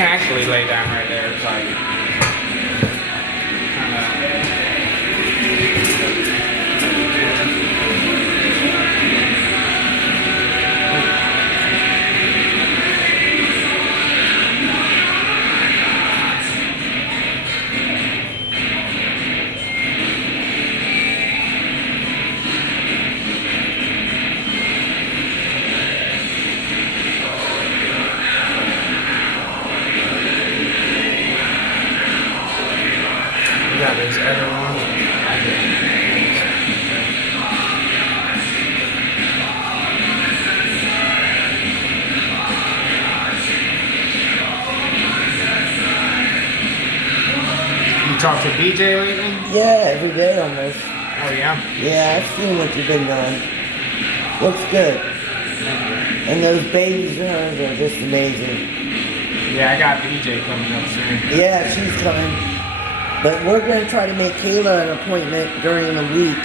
can actually lay down right there. It's like, yeah, there's everyone. You talked to BJ lately? Yeah, every day almost. Oh yeah? Yeah, I've seen what you've been doing. Looks good. And those babies of hers are just amazing. Yeah, I got BJ coming up soon. Yeah, she's coming. But we're going to try to make Kayla an appointment during the week.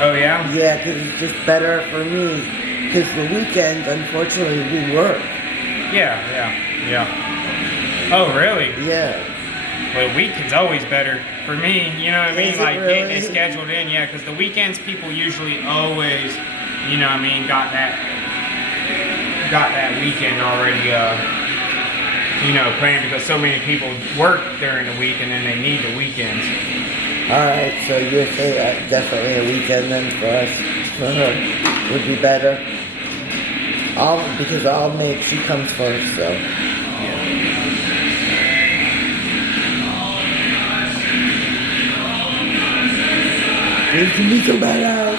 Oh yeah? Yeah, because it's just better for me. Because the weekends, unfortunately, we work. Yeah. Oh really? Yeah. Well, the weekend's always better for me, you know what I mean? Is it Like getting really? it scheduled in, yeah, because the weekends people usually always, you know what I mean, got that weekend already, you know, planned because so many people work during the week and then they need the weekends. Alright, so you'll say that definitely a weekend then for us, for her, would be better. Because I'll make, she comes first, so. This can be so badass.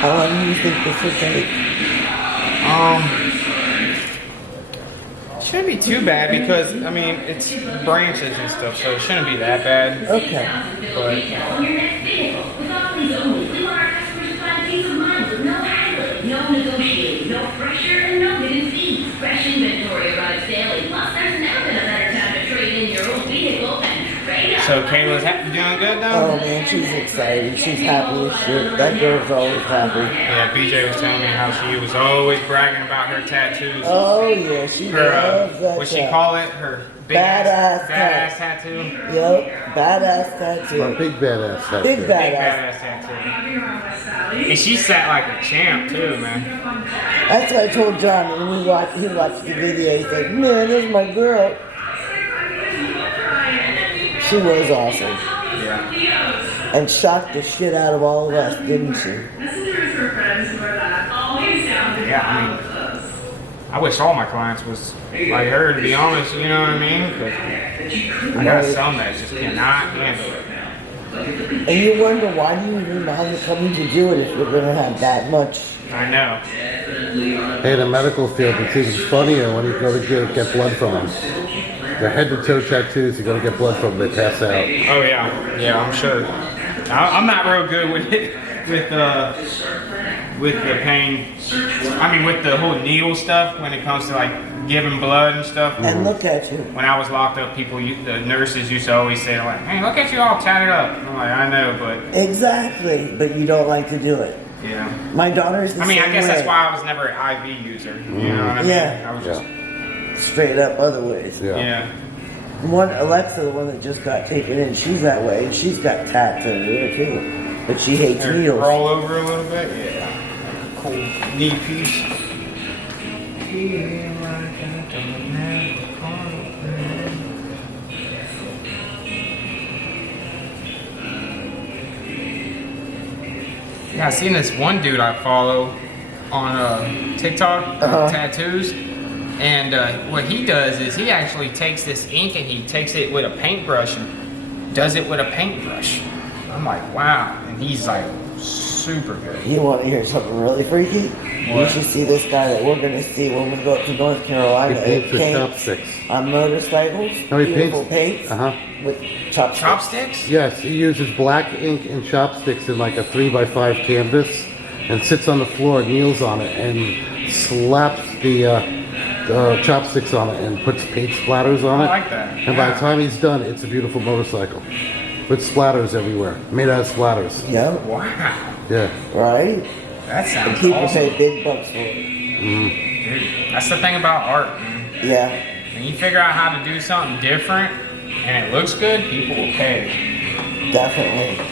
How long do you think this will take? Shouldn't be too bad because, I mean, it's branches and stuff, so it shouldn't be that bad. Okay. But no negotiating, no pressure, and no hidden fees. Fresh inventory arrives daily. Plus, there's never been a better time to trade in your old vehicle and trade up. so Kayla's doing good Oh though? man, she's excited. She's happy as shit. That girl's always happy. Yeah, BJ was telling me how she was always bragging about her tattoos. Oh yeah, she Her, loves that what she tat. call it? Her big Badass badass tattoo. Yup, badass A tattoo. big badass tattoo. Big Big badass. badass tattoo. And she sat like a champ too, man. That's what I told John when he watched the video. He said, man, this is my girl. She was awesome. Yeah. And shocked the shit out of all of us, didn't she? Yeah, I mean, I wish all my clients was like her, to be honest, you know what I mean? 'Cause I got some that just cannot handle it. And you wonder why do you even bother coming to do it if you're gonna have that much? I know. Hey, in the medical field, it's even funnier when you go to get blood from them. They're head to toe tattoos, you go to get blood from them, they pass out. Oh yeah, I'm sure. I'm not real good with it, with the pain. I mean, with the whole needle stuff when it comes to like giving blood and stuff. And look at you. When I was locked up, the nurses used to always say like, "Hey, look at you all tatted up." I'm like, I know, but Exactly, but you don't like to do it. yeah. My daughter's the I mean, same I guess that's way. why I was never an IV user. You know what I mean? Yeah. I was just, Straight up other ways. yeah. One Alexa, the one that just got taken in, she's that way, and she's got tats everywhere too. But she hates There, needles. roll over a little bit. Yeah. Cool knee piece. Yeah, I seen this one dude I follow on TikTok, tattoos, and what he does is he actually takes this ink and he takes it with a paintbrush and does it with a paintbrush. I'm like, wow, and he's like super good. You want to hear something really freaky? You What? should see this guy that we're going to see when we go up to North Carolina. He paints with Paints chopsticks. on motorcycles. No, he Beautiful paints- paints with chopsticks. Chopsticks? Yes, he uses black ink and chopsticks in like a 3x5 canvas and sits on the floor, kneels on it, and slaps the chopsticks on it and puts paint splatters on I it. like that. And by Yeah. the time he's done, it's a beautiful motorcycle. With splatters everywhere. Made out of splatters. Yep, Wow, Yeah. right? that And sounds people awesome. pay big bucks for it. Dude, that's the thing about art, man. Yeah, When you figure out how to do something different and it looks good, people will pay. definitely.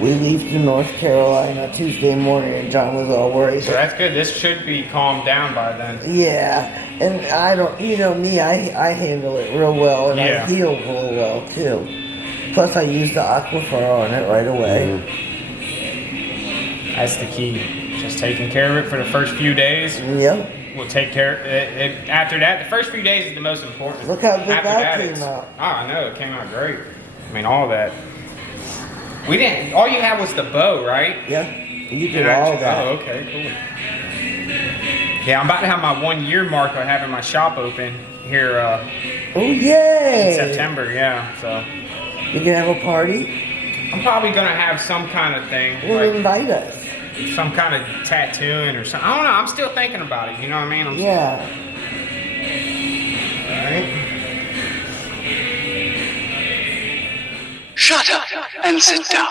We leave to North Carolina Tuesday morning, and John was all worried. So that's good. This should be calmed down by then. Yeah, and I don't, you know me, I handle it real well, and Yeah. I heal real well too. Plus, I use the Aquaphor on it right away. That's the key. Just taking care of it for the first few days. Yep. We'll take care of it. After that, the first few days is the most important. Look how good After that it's- came out. Oh, I know. It came out great. I mean, all that. We didn't, all you had was the bow, right? Yeah, you did And I- all that. Oh, okay, cool. Yeah, I'm about to have my 1 year mark of having my shop open here Oh yay! in September, yeah. So You can have a party. I'm probably gonna have some kind of thing, Well, like invite us. some kind of tattooing or something. I don't know. I'm still thinking about it. You know what I mean? Yeah. All right. Shut up and sit down.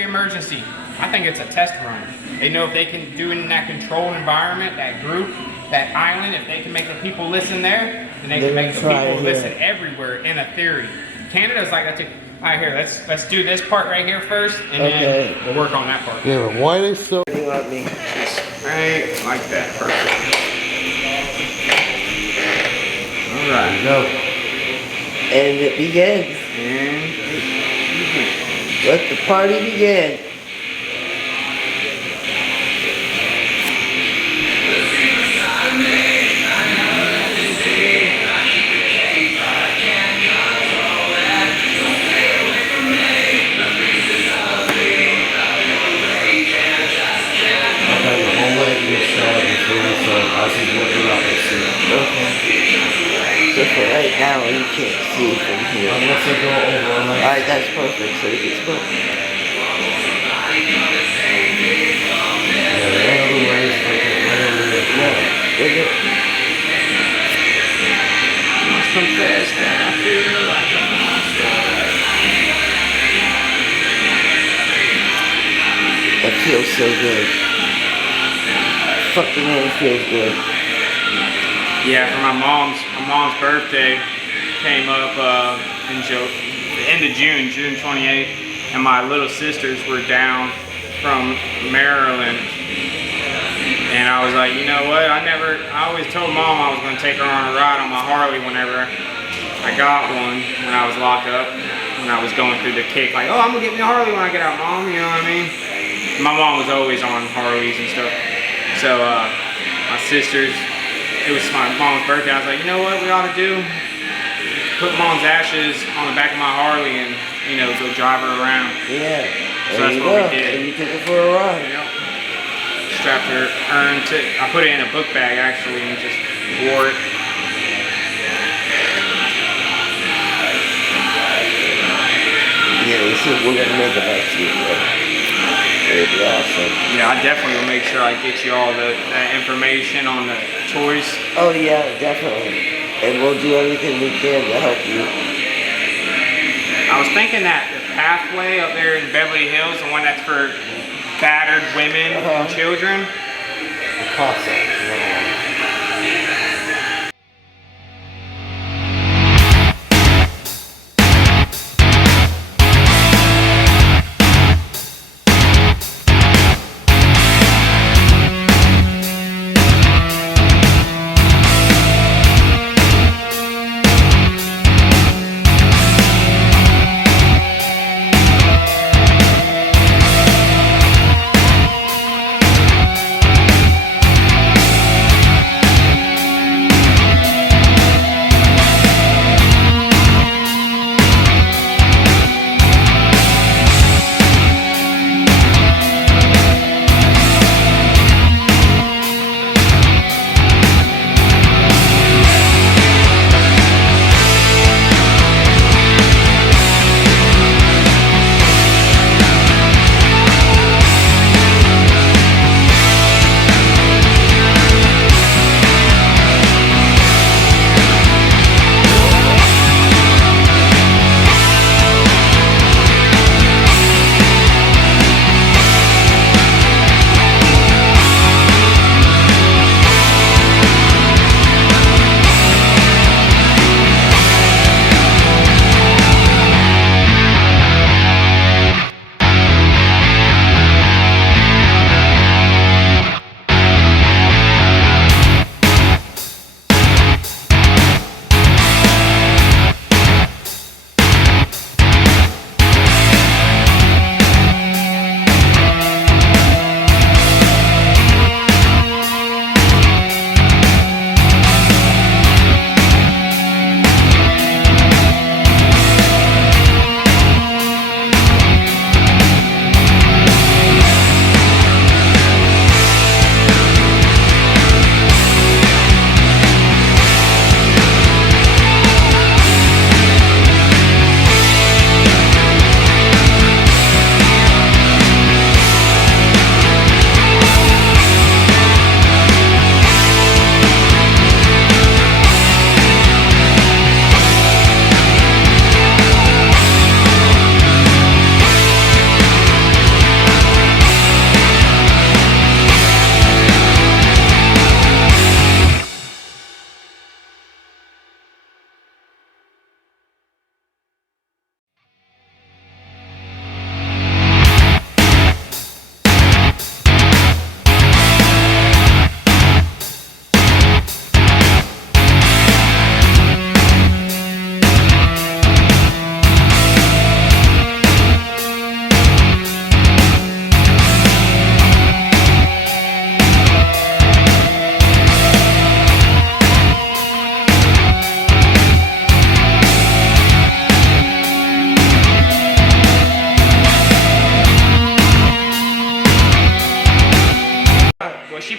Emergency. I think it's a test run. They know if they can do it in that controlled environment, that group, that island, if they can make the people listen there, then they can make the try people it listen here. everywhere in a theory. Canada's like that too. All right, here, let's do this part right here first, and Okay. then we'll work on that part. Yeah, but why they so? What do you want me? Right, like that, perfect. All right, No. And it begins. and Let the party begin. Okay, the whole leg is shot and through, so as he's looking up, it's Okay. So for right now, you can't see from here. unless they go over on that. Alright, that's perfect. So you can split. Yeah, the only other way is like right over there. Yeah. Is it? must confess that I feel like a monster. That feels so good. Fucking really feels good. Yeah, for my mom's birthday came up in the end of June, June 28th, and my little sisters were down from Maryland, and I was like, you know what? I always told Mom I was going to take her on a ride on my Harley whenever I got one when I was locked up, when I was going through the kick, like, oh, I'm gonna get me a Harley when I get out, Mom. You know what I mean? My mom was always on Harleys and stuff. So my sisters, it was my mom's birthday. I was like, you know what we ought to do? Put Mom's ashes on the back of my Harley and, you know, go drive her around. Yeah. So There that's you what go. we did. And you took it for a ride. Strapped her urn to, I put it in a book bag actually and just wore it. Yeah, we said we're gonna make it next week. It'd be awesome. Yeah, I definitely will make sure I get you all that information on the toys. Oh yeah, definitely. And we'll do everything we can to help you. I was thinking that the pathway up there in Beverly Hills, the one that's for battered women and children. The Casa.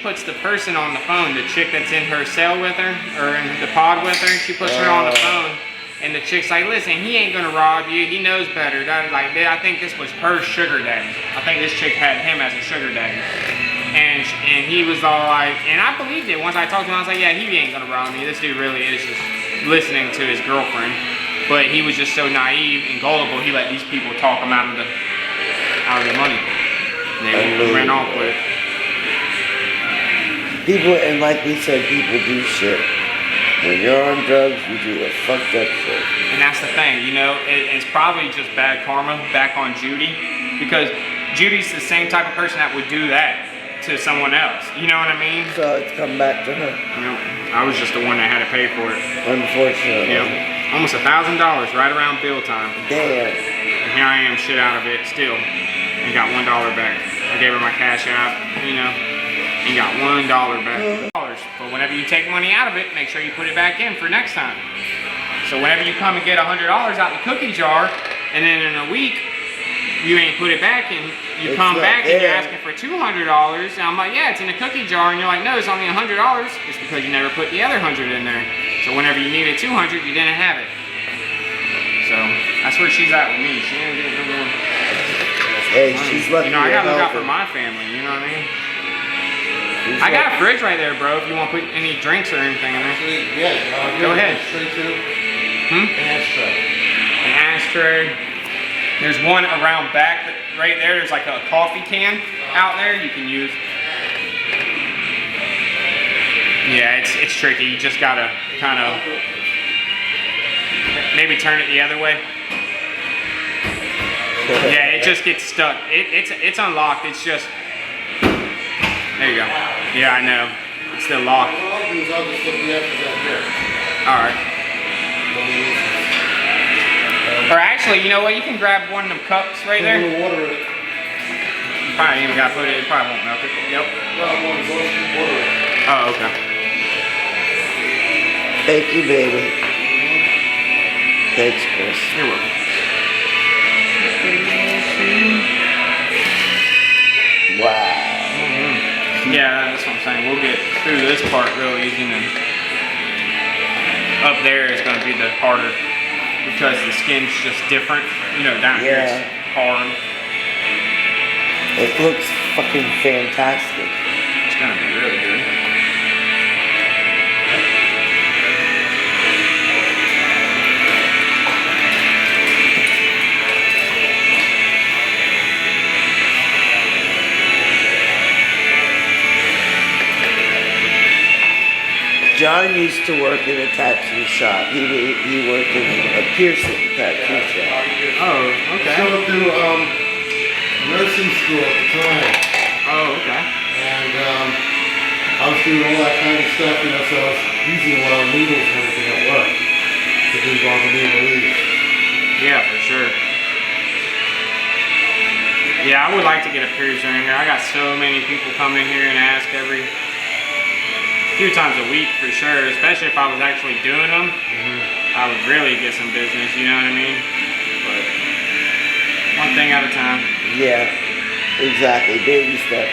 puts the person on the phone, the chick that's in her cell with her, or in the pod with her, she puts her on the phone, and the chick's like, listen, he ain't gonna rob you, he knows better. Like, I think this was her sugar daddy. I think this chick had him as a sugar daddy. And he was all like, and I believed it. Once I talked to him, I was like, yeah, he ain't gonna rob me. This dude really is just listening to his girlfriend. But he was just so naive and gullible, he let these people talk him out of the money. And they ran off with it. People, and like we said, people do shit. When you're on drugs, you do a fucked up shit. And that's the thing, you know, it's probably just bad karma back on Judy, because Judy's the same type of person that would do that to someone else. You know what I mean? So it's come back to her. You know, I was just the one that had to pay for it. Unfortunately. You know, almost $1,000 right around bill time. Damn. And here I am, shit out of it still, and got $1 back. I gave her my cash app, you know, and got $1 back. But whenever you take money out of it, make sure you put it back in for next time. So whenever you come and get $100 out the cookie jar, and then in a week, you ain't put it back in, you come back and you're asking for $200, and I'm like, yeah, it's in the cookie jar, and you're like, no, it's only $100. It's because you never put the other 100 in there. So whenever you needed 200, you didn't have it. So that's where she's at with me. She ain't getting no more. Hey, she's lucky. You know, I gotta look out for my family. You know what I mean? I got a fridge right there, bro. If you want to put any drinks or anything in there. Yeah. Go ahead. Straight to An ashtray. An ashtray. There's one around back, right there. There's like a coffee can out there you can use. Yeah, it's tricky. You just gotta kind of maybe turn it the other way. Yeah, it just gets stuck. It's unlocked. It's just. There you go. Yeah, I know. It's still locked. All right. Or actually, you know what? You can grab one of them cups right there. You probably even got to put it. It probably won't melt it. Yep. Oh, okay. Thank you, baby. Thanks, Chris. You're welcome. Wow. Yeah, that's what I'm saying. We'll get through this part real easy, and then up there is going to be the harder because the skin's just different. You know, down here it's hard. It looks fucking fantastic. It's going to be really good. John used to work in a tattoo shop. He worked in a piercing tattoo shop. Oh, okay. Still through nursing school at the time. Oh, okay. And I was doing all that kind of stuff, you know, so I was using a lot of needles and everything at work to do all the needle leads. Yeah, for sure. Yeah, I would like to get a piercer in here. I got so many people come in here and ask every few times a week for sure, especially if I was actually doing them. I would really get some business, you know what I mean? But one thing at a time. Yeah, exactly. Baby steps.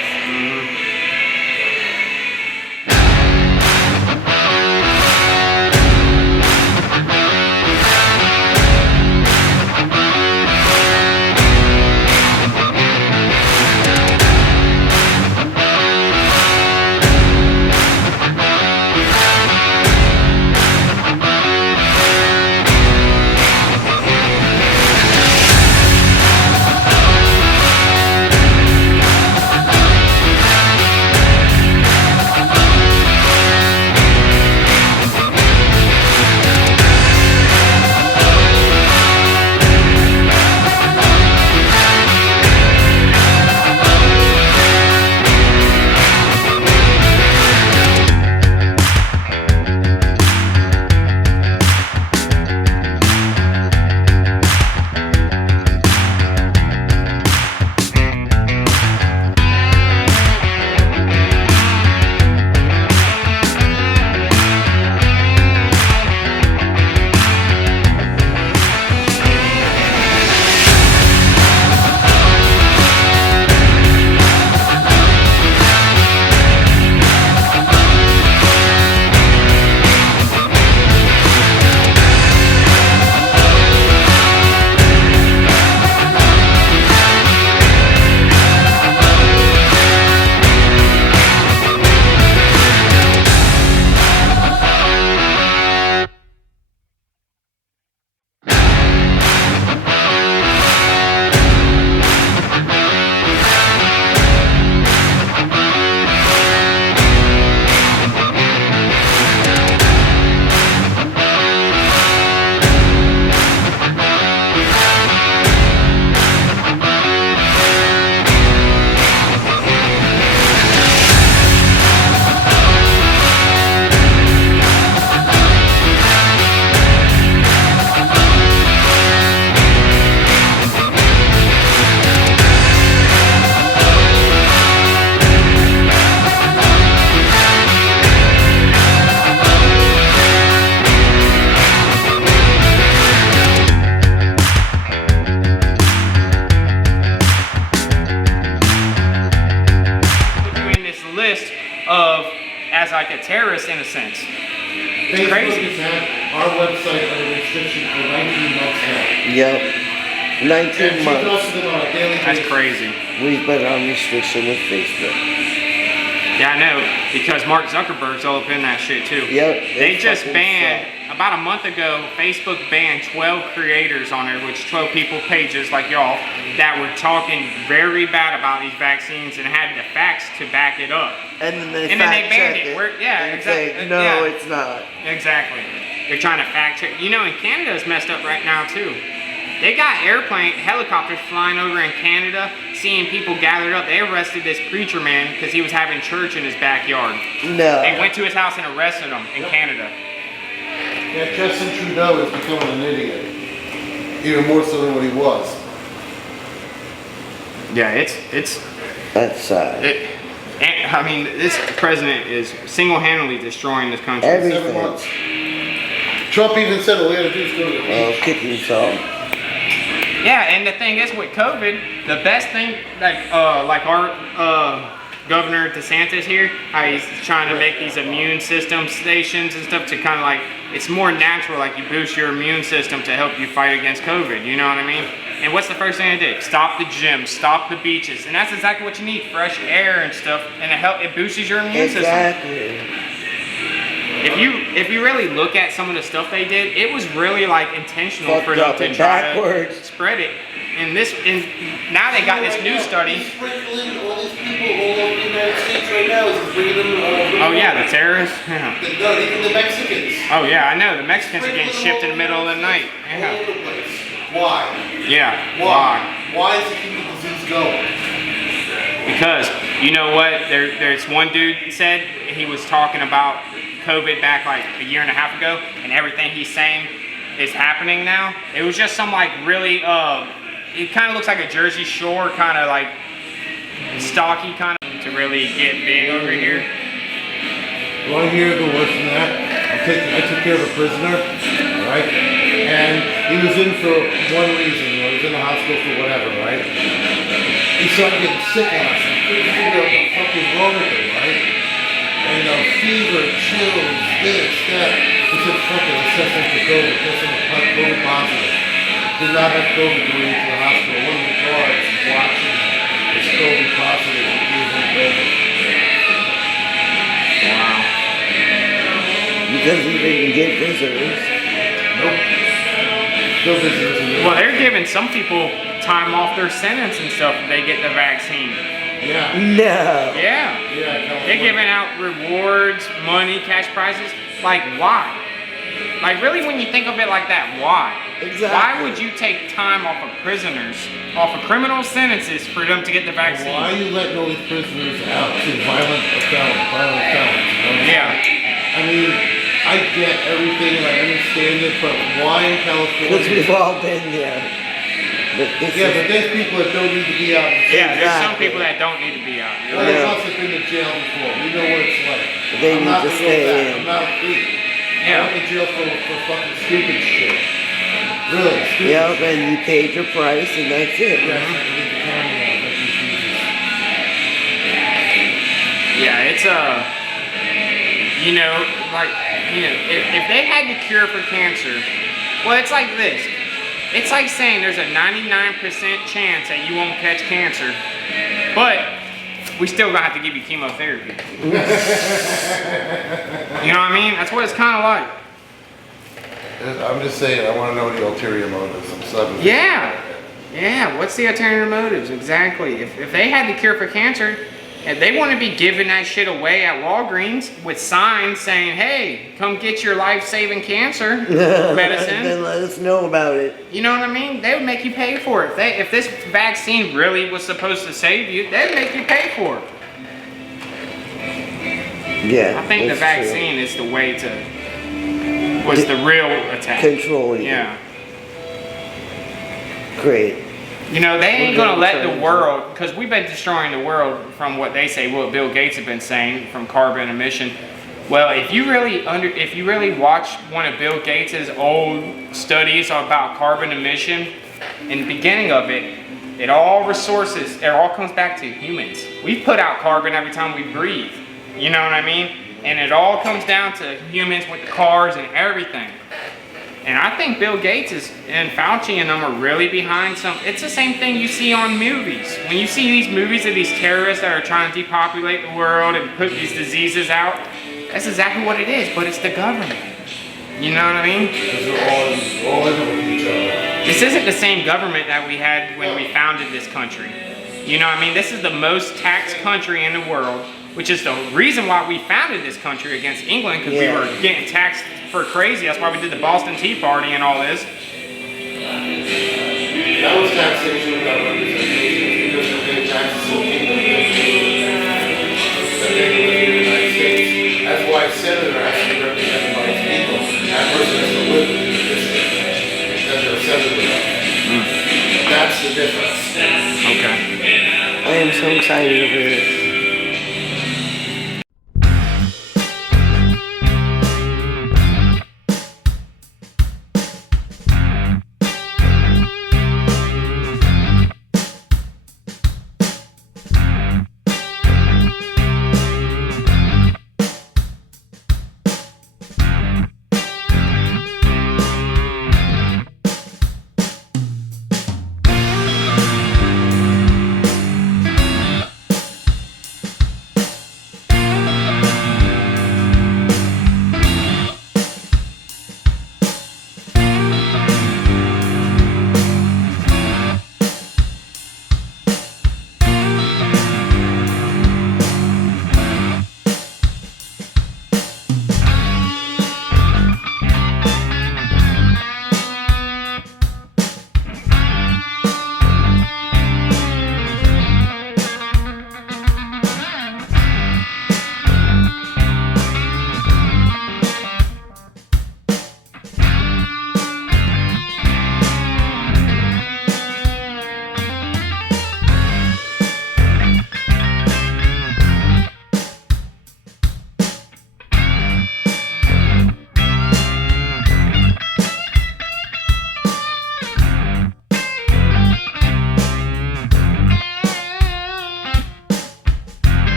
as like a terrorist in a sense. Facebook Crazy. has had our website under restriction for 19 months now. Yep. 19 And she months. talks to them on a daily That's basis. crazy. We've been on restriction with Facebook. Yeah, I know, because Mark Zuckerberg's all up in that shit too. Yep. They just fucking banned, about a month ago, Facebook banned 12 creators on there, which 12 people, pages like y'all, that were talking very bad about these vaccines and had the facts to back it up. suck. And then they And then they fact banned check it. Yeah, and exactly. say, no, Yeah. it's not. Exactly. They're trying to fact check. You know, and Canada's messed up right now too. They got helicopters flying over in Canada, seeing people gathered up. They arrested this preacher man because he was having church in his backyard. No. They went to his house and arrested him in Canada. Yeah, Justin Trudeau is becoming an idiot. Even more so than what he was. Yeah, That's sad. I mean, this president is single-handedly destroying this country. Everything. 7 months. Trump even said all we had to do is go to the beach. Kicking some. Yeah, and the thing is with COVID, the best thing, like our Governor DeSantis here, how he's trying to make these immune system stations and stuff to kind of like, it's more natural, like you boost your immune system to help you fight against COVID, you know what I mean? And what's the first thing I did? Stop the gym, stop the beaches, and that's exactly what you need, fresh air and stuff, and it boosts your immune system. Exactly. If you really look at some of the stuff they did, it was really like intentional for Fucked them up to and try backwards. to spread it. And now they got this new study. He's sprinkling all these people all over the United States right now. He's bringing them. Oh yeah, the terrorists. Yeah. No, even the Mexicans. Oh yeah, I know. The Mexicans are getting shipped in the middle of the night. All Yeah. over the place. Why? Yeah. Why? Why is it keeping the disease going? Because you know what? There's one dude said he was talking about COVID back like a year and a half ago, and everything he's saying is happening now. It was just some like really it kind of looks like a Jersey Shore kind of like stocky kind of to really get big over here. Well, here go worse than that. I took care of a prisoner, right? And he was in for one reason, he was in the hospital for whatever, right? He started getting sick on us. I couldn't figure out what the fuck was wrong with him, right? And fever, chills, this, that. He said, fuck it, let's test him for COVID. Test him for COVID positive. Did not have COVID going into the hospital. One of the guards watching him was COVID positive and gave him COVID. Wow. Because he didn't get visitors. Nope. Still visitors in there. Well, they're giving some people time off their sentence and stuff if they get the vaccine. Yeah. No. Yeah. Yeah, They're giving out rewards, money, cash prizes. Like, why? Like, really, when you think of it like that, why? Exactly. Why would you take time off of prisoners, off of criminal sentences for them to get the vaccine? Why are you letting all these prisoners out to violent felons? You know? Yeah. I mean, I get everything and I understand it, but why in Because we've California? all been there. But this Yeah, is, but there's people that don't need to be out. Yeah, there's some Exactly. people that don't need to be out. All of us have been to jail before. We know what it's like. They I'm need not to gonna go stay back. in. I'm not a freak. I Yeah. went to jail for fucking stupid shit. Really, stupid yep, shit. and you paid your price, and that's it. Yes, I believe the camera out. Thank you, Jesus. Yeah, it's you know, like, you know, if they had the cure for cancer, well, it's like this. It's like saying there's a 99% chance that you won't catch cancer, but we still gonna have to give you chemotherapy. You know what I mean? That's what it's kind of like. I'm just saying, I want to know the ulterior motives. I'm sorry. Yeah. Yeah, what's the alternative motives? Exactly. If they had the cure for cancer, and they want to be giving that shit away at Walgreens with signs saying, hey, come get your life-saving cancer medicine. Then let us know about it. You know what I mean? They would make you pay for it. If this vaccine really was supposed to save you, they'd make you pay for it. Yeah. I think the that's vaccine is the way to, was the real attack. true. Control you. Yeah. Great. You know, they ain't We're gonna gonna let try the to- world, because we've been destroying the world from what they say, what Bill Gates have been saying from carbon emission. Well, if you really watch one of Bill Gates's old studies about carbon emission, in the beginning of it, it all comes back to humans. We put out carbon every time we breathe. You know what I mean? And it all comes down to humans with the cars and everything. And I think Bill Gates and Fauci and them are really behind some. It's the same thing you see on movies. When you see these movies of these terrorists that are trying to depopulate the world and put these diseases out, that's exactly what it is, but it's the government. You know what I mean? Because they're all in with each other. This isn't the same government that we had when we founded this country. You know what I mean? This is the most taxed country in the world, which is the reason why we founded this country against England, because we were getting taxed for crazy. That's why we did the Boston Tea Party and all this. That was taxation without representation, because they're paying taxes to the people that they live in the United States. That's why a senator has to be represented by his people. That person has to live in this state that they're a senator of. That's the difference. Okay. I am so excited over this.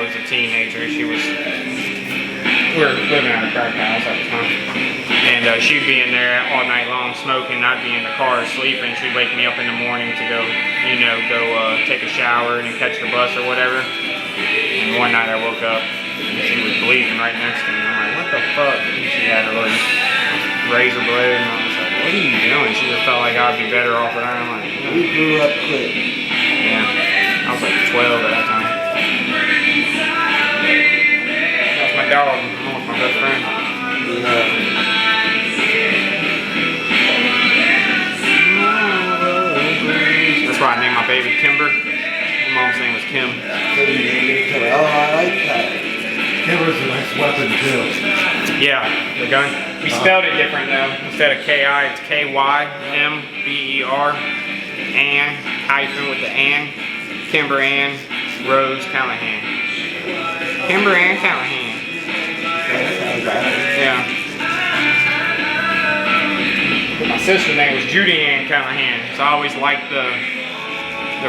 was a teenager. We were living at a crack house at the time. And she'd be in there all night long smoking. I'd be in the car sleeping. She'd wake me up in the morning to go, take a shower and catch the bus or whatever. And one night I woke up and she was bleeding right next to me. I'm like, what the fuck? And she had her little razor blade and I was like, what are you doing? She just felt like I'd be better off with her. I'm like, We grew up quick. yeah. I was like 12 at that time. That's my dog. Almost my best friend. That's why I named my baby Kimber. My mom's name was Kim. Oh, I like that. Kimber's a nice weapon too. Yeah, the gun. We spelled it different though. Instead of K-I, it's K-Y-M-B-E-R. Ann, hyphen with the Ann. Kimber Ann Rose Callahan. Kimber Ann Callahan. Yeah. My sister's name was Judy Ann Callahan, so I always liked the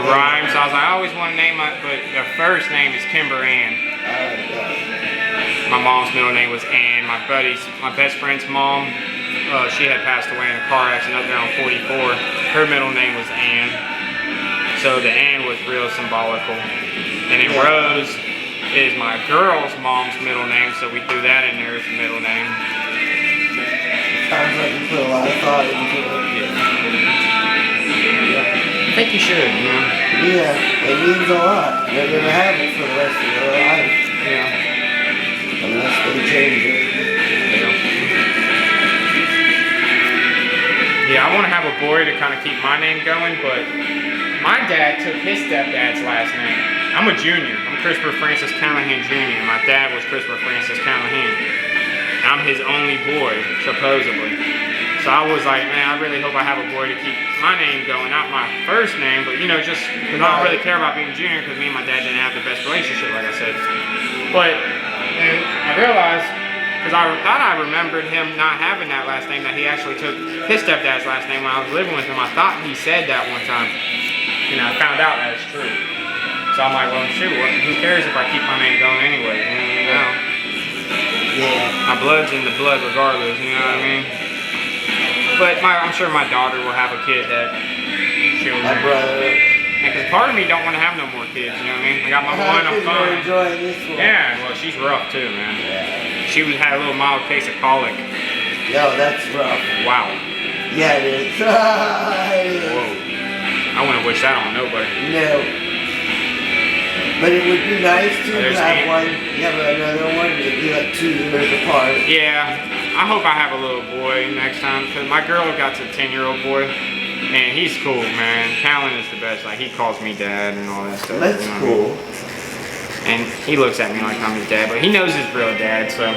rhyme. So I was like, I always want to name my, but the first name is Kimber Ann. My mom's middle name was Ann. My best friend's mom, she had passed away in a car accident up there on 44. Her middle name was Ann. So the Ann was real symbolical. And then Rose is my girl's mom's middle name, so we threw that in there as a middle name. Sounds like you put a lot of thought into it. I think you should, Yeah, it means a lot. They're going to have it for the rest of their life. Yeah. Unless they change it. Yeah, I want to have a boy to kind of keep my name going, but my dad took his stepdad's last name. I'm a junior. I'm Christopher Francis Callahan Jr. My dad was Christopher Francis Callahan. I'm his only boy, supposedly. So I was like, man, I really hope I have a boy to keep my name going. Not my first name, but, just because I don't really care about being junior because me and my dad didn't have the best relationship, like I said. But and I realized, because I thought I remembered him not having that last name, that he actually took his stepdad's last name when I was living with him. I thought he said that one time. And I found out that it's true. So I'm like, well, shoot, who cares if I keep my name going anyway? Yeah. My blood's in the blood regardless, you know what I mean? But I'm sure my daughter will have a kid that she'll My brother. because part of me don't want to have no more kids, you know what I mean? I got my one, I'm You're fine. enjoying this one. Yeah, well, she's rough too, man. Yeah. She had a little mild case of colic. Yo, that's rough. Wow. Yeah, it is. It is. Whoa. I wouldn't wish that on nobody. No. But it would be nice to There's have Aunt. one, have another one, maybe like 2 years apart. Yeah, I hope I have a little boy next time, because my girl got a 10-year-old boy, and he's cool, man. Callan is the best. Like, he calls me dad and all that stuff. That's you know? cool. And he looks at me like I'm his dad, but he knows his real dad, so.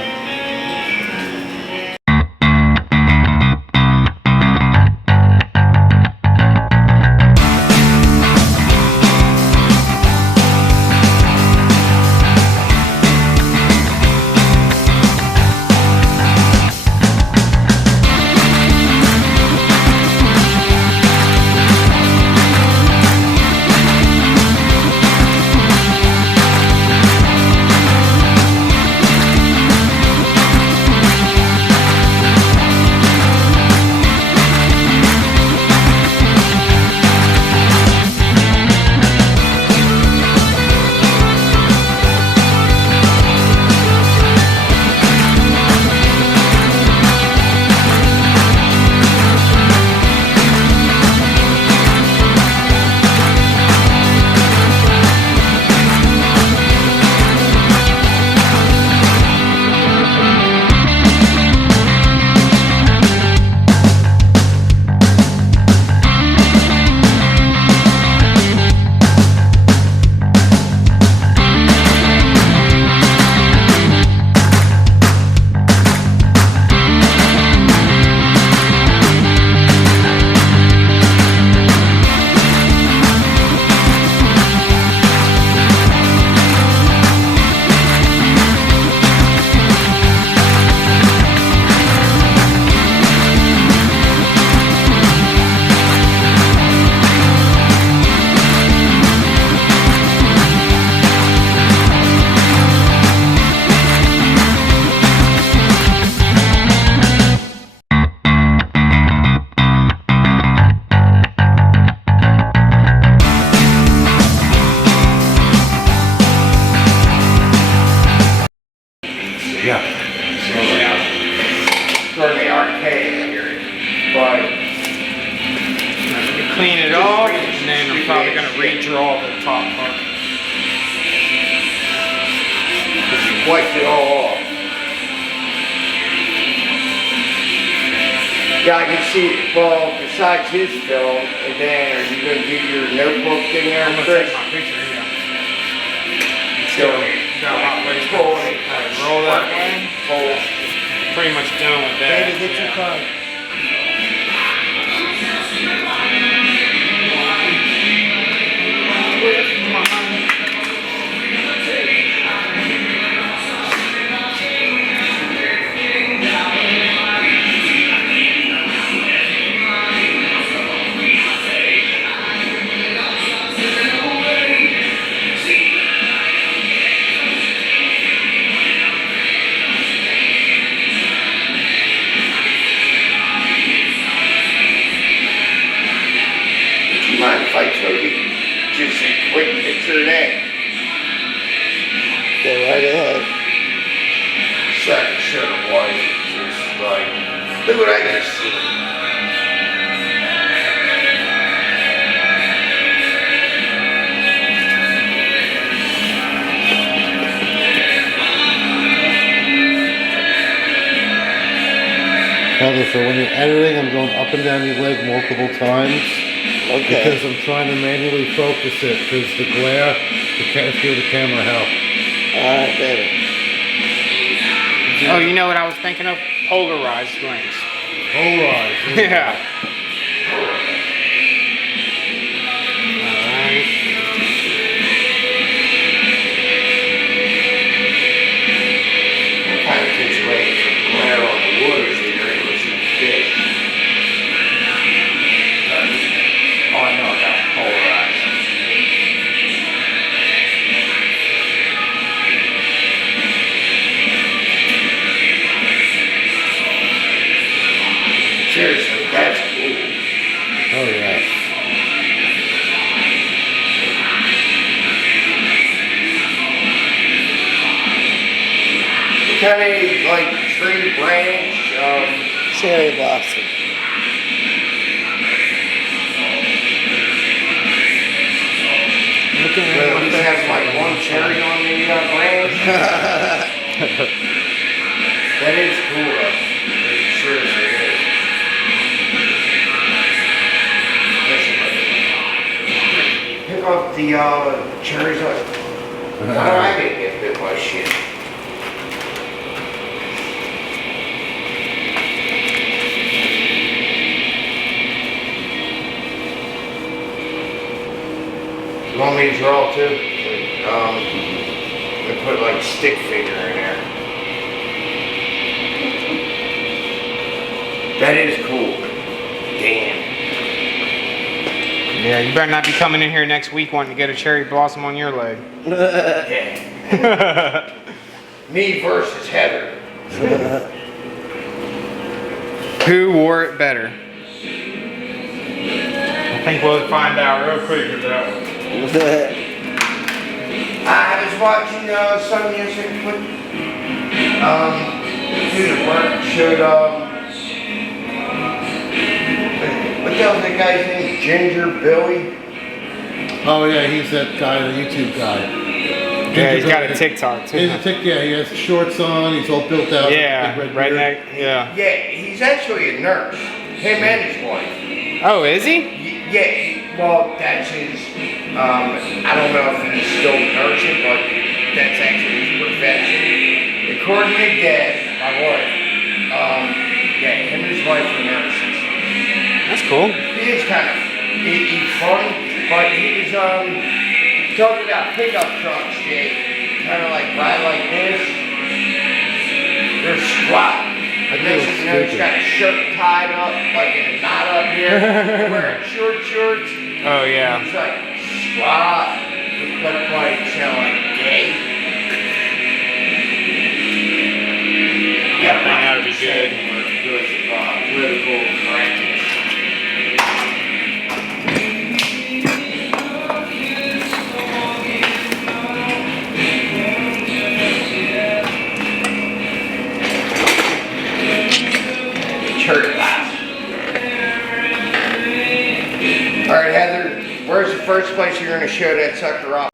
redraw the top part. Wiped it all off. Yeah, I can see, well, besides his film, and then are you going to get your notebook in there, I'm gonna Chris? take my picture, yeah. So, Got a lot of place. pull it. Roll that way. Pull. Pretty much done with that. Baby, get your car. Do you mind if I took you just a quick picture of that? Go right ahead. Second shirt of white, just like, look what I just seen. Heather, so when you're editing, I'm going up and down your leg multiple times Okay. because I'm trying to manually focus it because the glare, you can't feel the camera help. Alright, baby. Oh, you know what I was thinking of? Polarized lens. Polarized. Yeah. Alright. Kind of takes away from glare on the water so you're able to see fish. Oh, I know, I got polarized. Seriously, that's cool. Oh, yeah. What kind of, like, tree branch, Cherry blossom. Looking well, at least has like one cherry on the branch? That is cool, though. It sure is. Pick up the cherries up. How do I get bit by shit? You want me to draw too? I put like stick figure in there. That is cool. Damn. Yeah, you better not be coming in here next week wanting to get a cherry blossom on your leg. Yeah. Me versus Heather. Who wore it better? I think we'll find out real quick with that one. I was watching some yesterday put do the work showed what the hell's that guy's name? Ginger Billy? Oh, yeah, he's that guy, the YouTube guy. Yeah, he's got a TikTok too. He's a yeah, he has shorts on, he's all built out. Yeah, big red beard. redneck. Yeah. Yeah, he's actually a nurse. Him and his wife. Oh, is he? Yeah, well, that's his, I don't know if he's still nursing, but that's actually his profession. According to Dad, my wife, yeah, him and his wife are nurses. That's cool. He is kind of, he's funny, but he was, talking about pickup trucks, they kind of like ride like this. They're squat. And then you know, he's got a shirt tied up, like in a knot up here, wearing short shorts. Oh yeah. He's like, squat. But like, sound like gay. Yeah, that would be good. Good, political correctness. Church class. All right, Heather, where's the first first place you're gonna show that sucker off.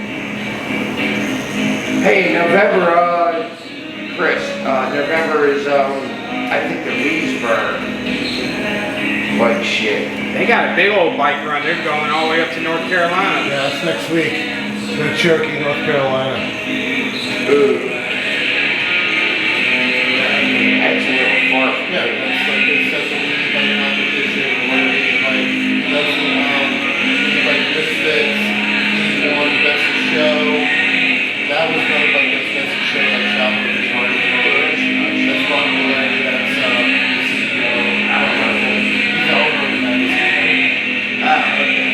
Hey, November, Chris, November is, I think the Leesburg. Like shit. They got a big old bike run. They're going all the way up to North Carolina. Yeah, that's next week. Go to Cherokee, North Carolina. Ooh. That's a little far from Yeah, here. that's like it says a week like competition, like Misfits, E1, Best of Show. That was done by Best of Show, like Shop with the Charlie Village. That's Ron Delaney, that's the CEO. I don't know. He's the owner of the magazine. Ah, okay.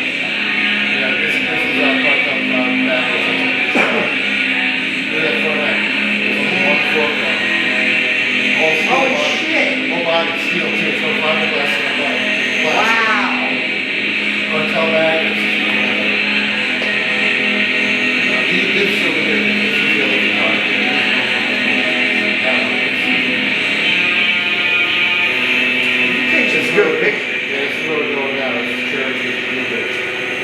Yeah, this is our part-time backwards. Look at that front end. There's only one floor plan. All steel Holy body. shit! Whole body steel too, so fiberglass in the back. Wow! Cartel magnets. This is over here. This is the other car. Takes a good picture. Yeah, this is where we're going now. This is Cherokee.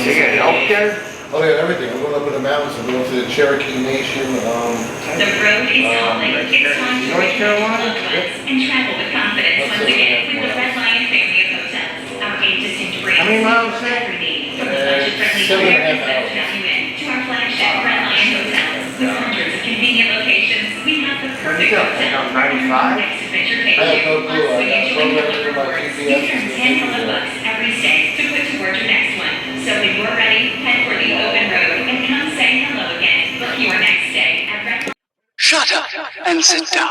So you got elk there? Oh yeah, everything. I'm going up in the mountains. I'm going to the Cherokee Nation. The road is calling. It's time to North reach Carolina? loved ones and travel with confidence That's once it. again with the Red Lion family of hotels. Our eight distinct brands. How many miles is that? From the budget-friendly 7.5 American hours. value in to our flagship Red Lion hotels with hundreds of convenient locations. We have the perfect got? hotel. About 95? Next adventure I have no clue. Plus, when I you got join the programmed through my rewards, GPS you earn and 10 everything. bucks every stay to put toward your next one. So when you're ready, head for the open road and come say hello again. Book your next stay at Red Lion. Shut up and sit down.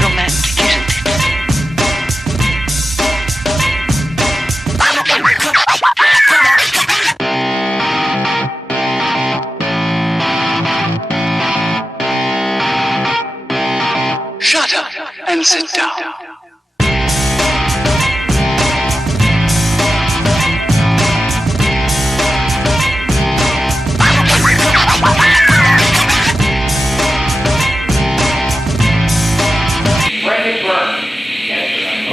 Romantic, isn't it? Shut up and sit down. Brendan Byrne.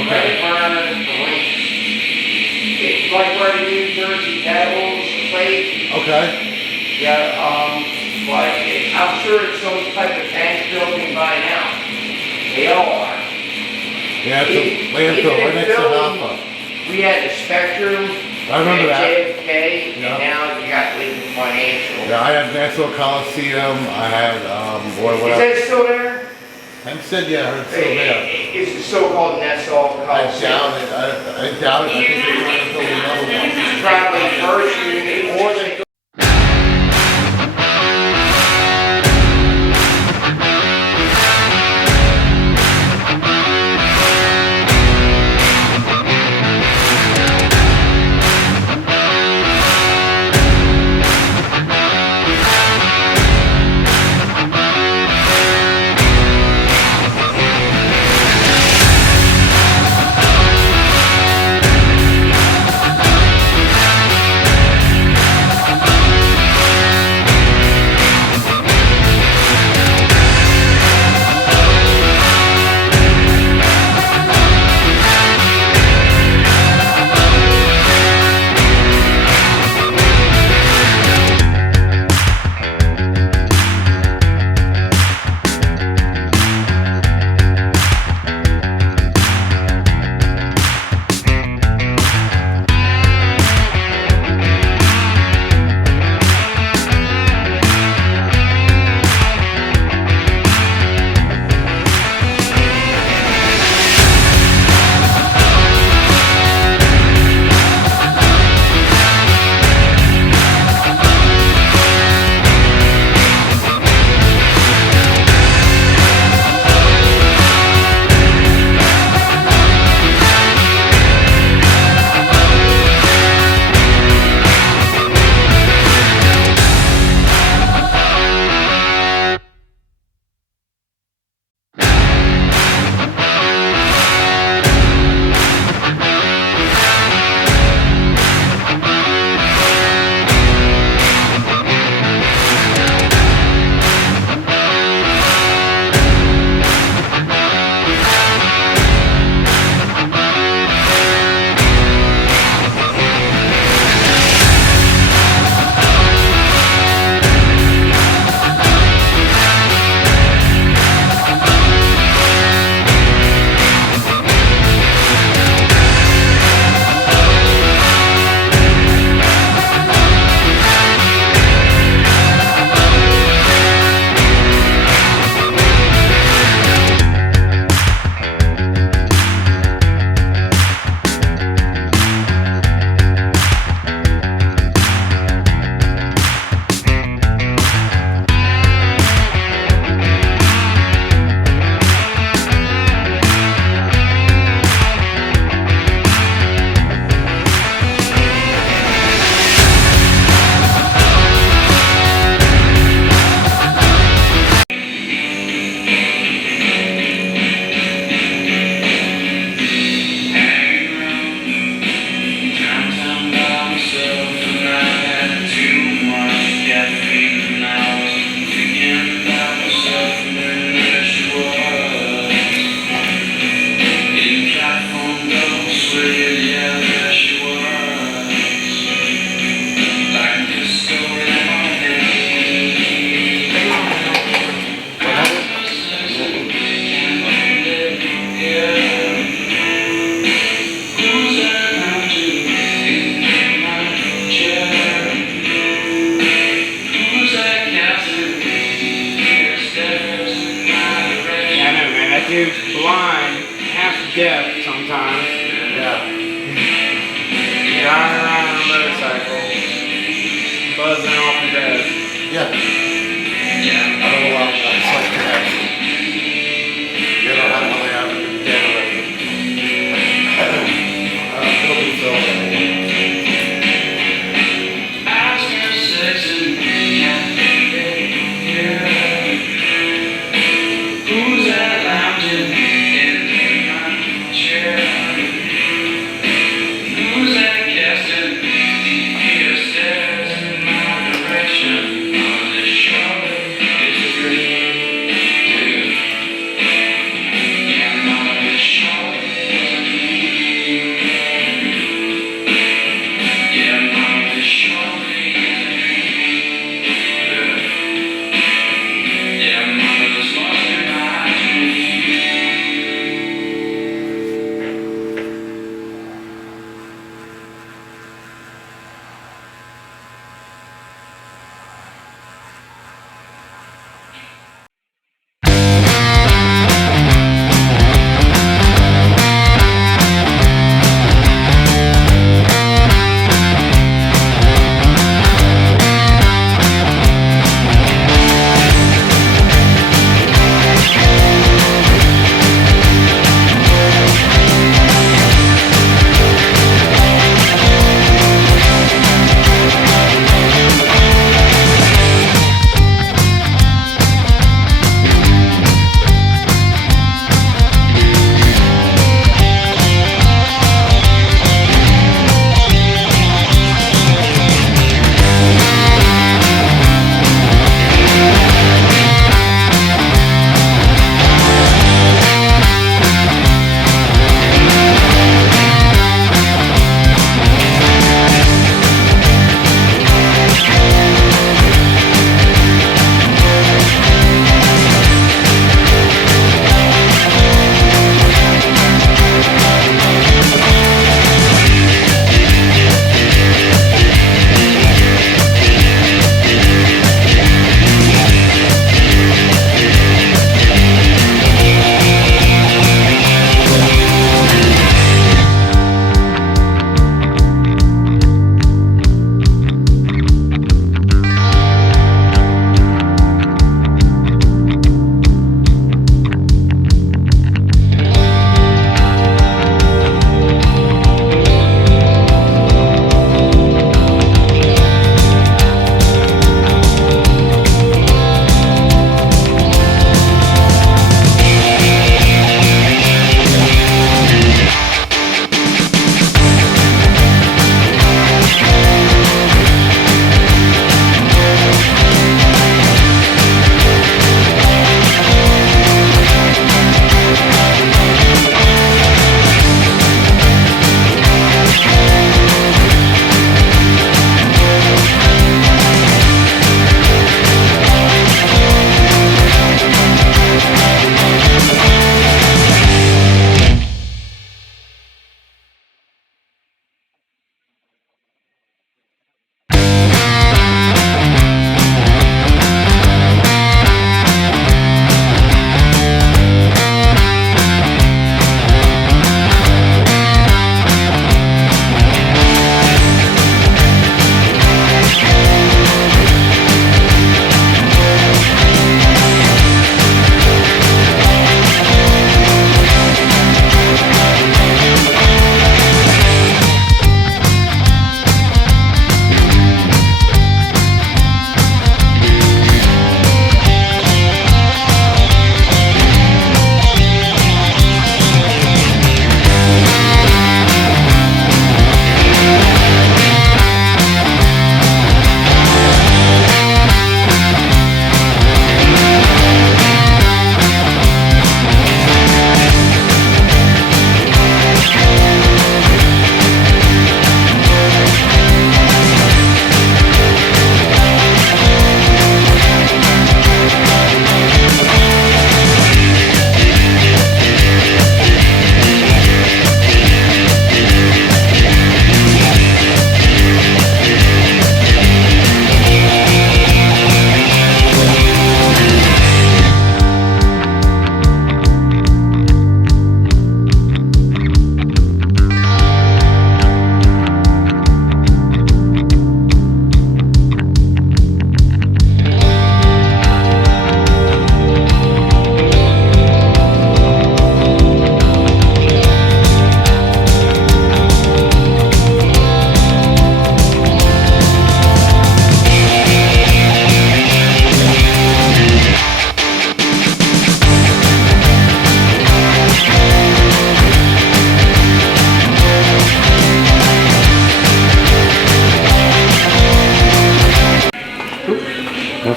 Okay. Brendan Byrne, the link. It's like where the New Jersey Devils played. Okay. Yeah, I'm sure it's some type of tank building by now. They all are. Yeah, it's a landfill Even right in next to Philly, Alpha. We had the Spectrum. I remember we had that. JFK, Yeah. and now you got Lincoln Financial. Yeah, I had Nassau Coliseum. I had what Is else? that still there? Hempstead, yeah, it's still there. It's the so-called Nassau I Coliseum. doubt it. I doubt it. I think they're trying to build another one. Traveling first, you need more than dude's blind, half deaf sometimes. Yeah. Driving around on a motorcycle, buzzing off his ass. Yeah. I don't know why guys like that. You know how they have it together. It'll be filmed. Who's that lounging in my chair? Who's that casting deep stares in my direction on the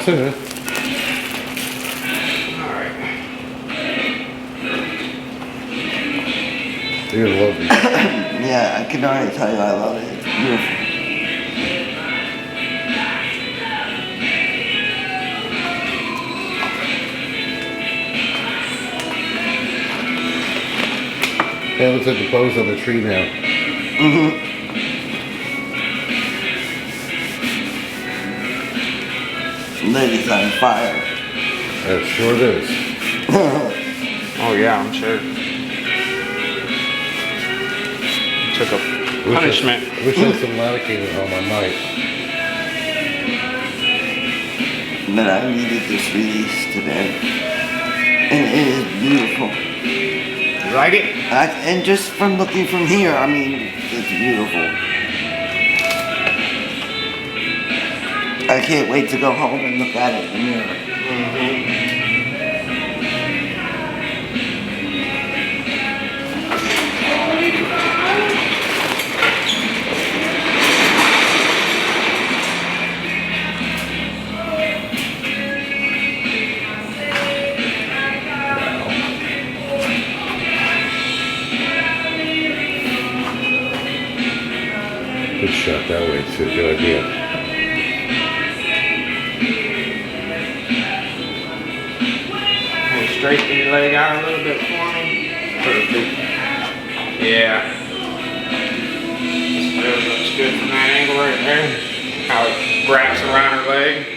That's okay. Alright. You're gonna love these. Yeah, I can already tell you I love it. It's beautiful. Hey, looks like the bow's on the tree now. Lady's on fire. It sure is. Oh yeah, I'm sure. Took a punishment. I wish I had some Lidocaine at home, I might. But I needed this release today. And it is beautiful. You like it? And just from looking from here, I mean, it's beautiful. I can't wait to go home and look at it in the mirror. Good shot that way too. Good idea. And straighten your leg out a little bit for me. Perfect. Yeah. This really looks good from that angle right there. How it wraps around her leg.